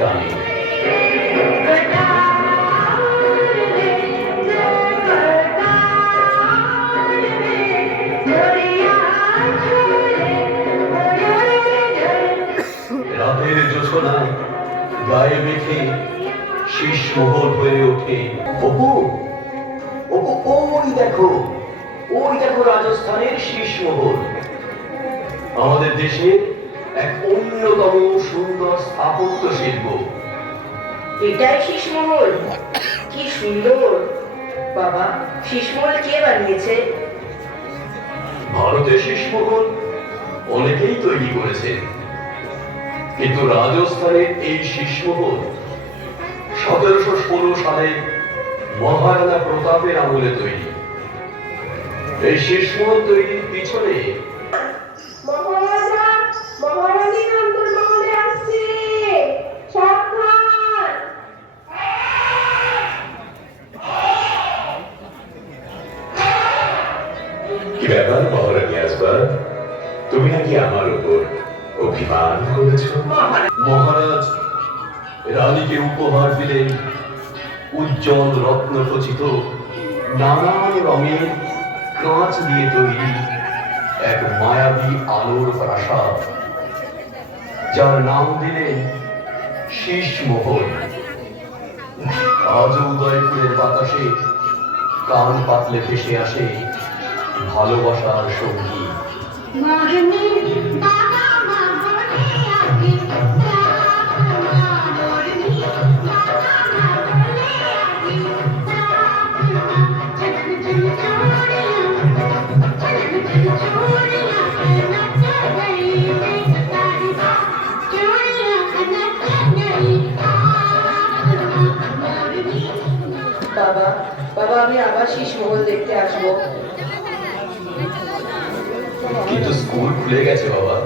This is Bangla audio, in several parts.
টানে। রাতের জোছনায় গায়ে মেখে শীষ মোহর হয়ে ওঠে। অপু, অপু, ওই দেখো রাজস্থানের শীষ মোহর, আমাদের দেশের এক অন্যতম সুন্দর স্থাপত্য শিল্প। এটাই শীষমহল? কি সুন্দর! বাবা, শীষমহল কে বানিয়েছে? ভারতের শীষ মোহর অনেকেই তৈরি করেছে, কিন্তু রাজস্থানের এই শীষ মোহর 1716 সালে মহারাণা প্রতাপের আমলে তৈরি। এই শীষ মোহর তৈরির পিছনে মহারাজা, মহারানী অন্তর্মহলে আসছে, সাবধান! কি ব্যাপার মহারানী আসবার, তুমি নাকি আমার উপর অভিমান করেছ? মহারাজ রানীকে উপহার দিলেন উজ্জ্বল রত্ন খচিত নানান রঙের কাঁচ দিয়ে তৈরি এক মায়াবী আলোর প্রাসাদ, যার নাম দিলেন শীষ মোহর। আজ উদয়পুরের বাতাসে কান পাতলে ভেসে আসে ভালোবাসার সঙ্গীত। বাবা, বাবা, আমি আবার শীষমহল দেখতে আসবো। কিন্তু স্কুল খুলে গেছে বাবা,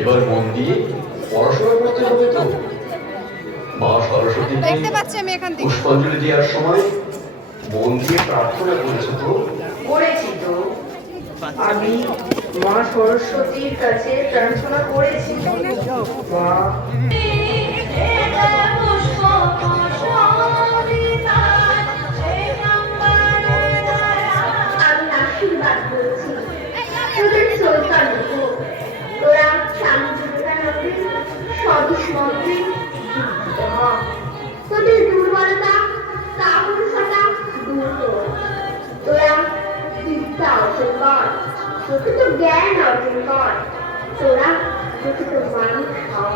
এবার মন দিয়ে পড়াশোনা করতে হবে তো। মা সরস্বতী দেখতে পাচ্ছি আমি এখান থেকে। পুষ্পাঞ্জলি দেওয়ার সময় মন দিয়ে প্রার্থনা করেছো তো? করেছি তো, আমি মা সরস্বতীর কাছে প্রার্থনা করেছি। মা, আমি আশীর্বাদ করছি তোদের চৈতন্য হোক, তোরা স্বামী বিবেকানন্দের স্বদেশ মন্ত্রে দীক্ষিত হ, তোদের দুর্বলতা কাপুরুষতা দূর কর, তোরা বিদ্যা অর্জন কর, প্রকৃত জ্ঞান অর্জন কর, তোরা প্রকৃত মানুষ হও।